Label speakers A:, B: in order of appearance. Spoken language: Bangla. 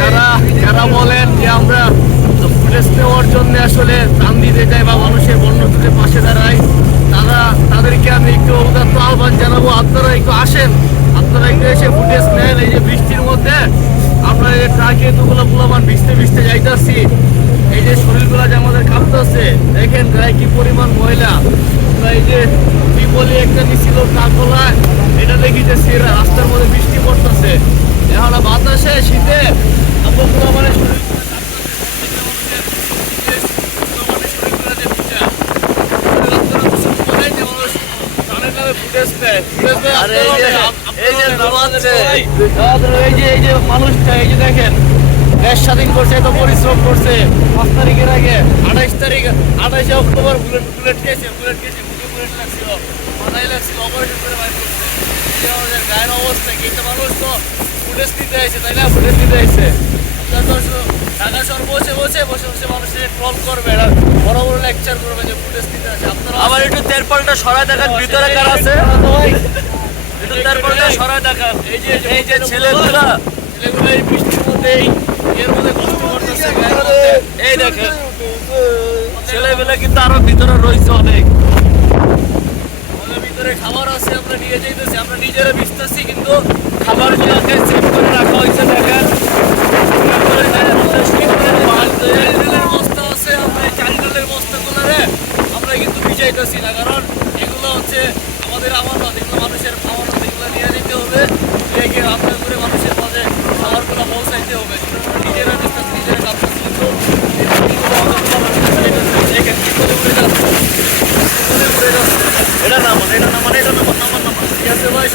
A: যারা যারা বলেন যে আমরা ফুটেজ নেওয়ার জন্য আসলে দান দিতে যাই বা মানুষের বন্যদের পাশে দাঁড়াই, তারা তাদেরকে আমি একটু উদাত্ত আহ্বান জানাব। আপনারা একটু আসেন। আপনারা একটু এসে ফুটেজ নেন। এই যে বৃষ্টির মধ্যে আমরা এই যে ট্রাকে দুগুলো পোলামান ভিজতে ভিজতে যাইতাছি। এই যে শরীরগুলো যে আমাদের কাঁপতেছে, দেখেন গায়ে কি পরিমাণ ময়লা। এই যে বিপলি একটা নিছিল কাকলা এটা দেখিতেছি এরা রাস্তার মধ্যে বৃষ্টি পড়তেছে। এখন বাতাসে, শীতে মানুষটা, এই যে দেখেন, দেশ স্বাধীন করছে, এত পরিশ্রম করছে। পাঁচ তারিখের আগে, আঠাইশ তারিখ, আঠাইশে অক্টোবর বুলেট বুলেট খেয়েছে বুলেট খেয়েছে মুখে বুলেট লাগছিল, মাথায় লাগছিল অপারেশন করে বাইর করছে। গায়ের অবস্থা কিন্তু মানুষ ফুটেজ নিতে আসছে তাই না? ফুটেজ নিতে ঢাকা শহর বসে বসে বসে বসে মানুষের ট্রল করবে। বড় বড় লেকচার করবে যে ফুটেজ নিতে আসে আপনারা
B: আবার একটু তেরপলটা সরায় দেখান ভিতরে কার আছে? একটু তেরপলটা সরায় দেখান।
A: এই যে
B: এই যে ছেলেগুলা।
A: ছেলেগুলো এই বৃষ্টির মধ্যে এর মধ্যে কষ্ট করতেছে
B: এই দেখেন ছেলেবেলা কিন্তু আরও ভিতরে রয়েছে অনেক।
A: ভিতরে খাবার আছে আমরা নিয়ে যাইতেছি আমরা নিজেরা ভিজতেছি কিন্তু
B: খাবার গুলাকে সেভ করে রাখা হয়েছে দেখেন ভিতরে যায়, আমাদের শীতের মাল দিয়ে
A: চারিডালের বস্তা আছে আমরা এই চারিডালের বস্তাগুলো রে আমরা কিন্তু না, কারণ এগুলো হচ্ছে আমাদের আমানত, এগুলো মানুষের আমানত, এগুলো নিয়ে নিতে হবে। নিয়ে আপনার করে মানুষের মাঝে খাবারগুলো পৌঁছাইতে হবে। নিজেরা বিশ্বাস নিজেরা কাপড় কিন্তু
B: এটা না মানে এটা না মানে এটা না
A: ঠিক আছে, ভাই